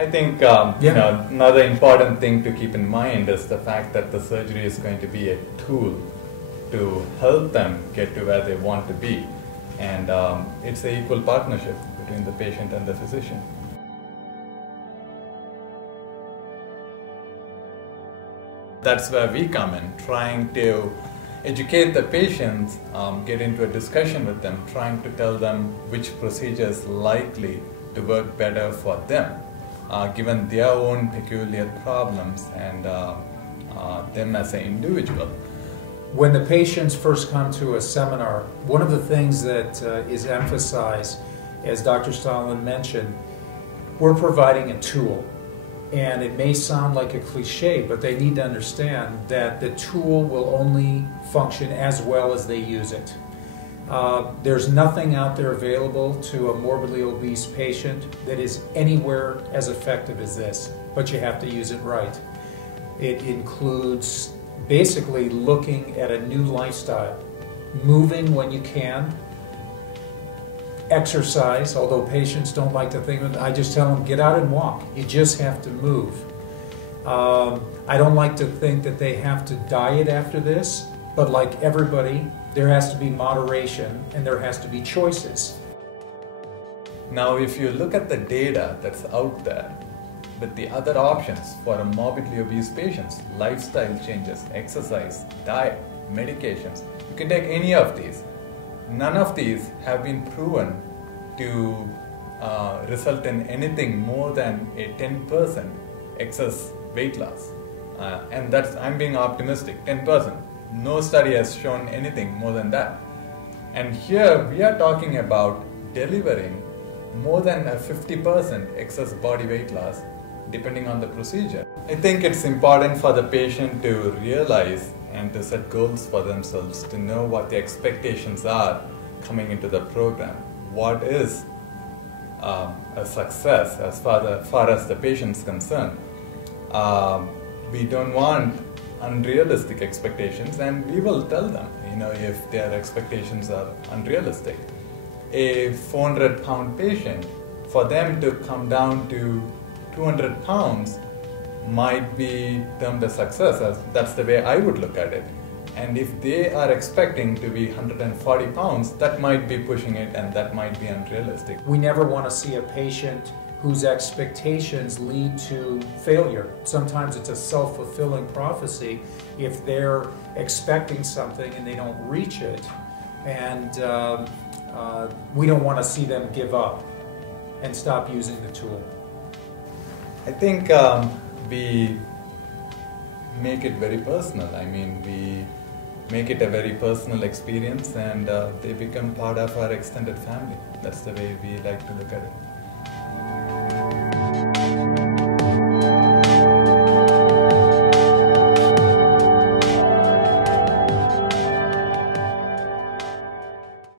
I think another important thing to keep in mind is the fact that the surgery is going to be a tool to help them get to where they want to be, and it's an equal partnership between the patient and the physician. That's where we come in, trying to educate the patients, get into a discussion with them, trying to tell them which procedure is likely to work better for them, given their own peculiar problems and them as an individual. When the patients first come to a seminar, one of the things that is emphasized, as Dr. Stalin mentioned, we're providing a tool. And it may sound like a cliche, but they need to understand that the tool will only function as well as they use it. There's nothing out there available to a morbidly obese patient that is anywhere as effective as this, but you have to use it right. It includes basically looking at a new lifestyle, moving when you can, exercise, although patients don't like to think of it, I just tell them, get out and walk. You just have to move. I don't like to think that they have to diet after this, but like everybody, there has to be moderation and there has to be choices. Now, if you look at the data that's out there, with the other options for a morbidly obese patients, lifestyle changes, exercise, diet, medications, you can take any of these. None of these have been proven to result in anything more than a 10% excess weight loss. And that's, I'm being optimistic, 10%. No study has shown anything more than that. And here we are talking about delivering more than a 50% excess body weight loss depending on the procedure. I think it's important for the patient to realize and to set goals for themselves, to know what the expectations are coming into the program. What is a success as far as the patient is concerned. We don't want unrealistic expectations, and we will tell them, if their expectations are unrealistic. A 400-pound patient, for them to come down to 200 pounds might be termed a success. That's the way I would look at it. And if they are expecting to be 140 pounds, that might be pushing it and that might be unrealistic. We never want to see a patient whose expectations lead to failure. Sometimes it's a self-fulfilling prophecy if they're expecting something and they don't reach it. And we don't want to see them give up and stop using the tool. I think we make it very personal. I mean, we make it a very personal experience, and they become part of our extended family. That's the way we like to look at it.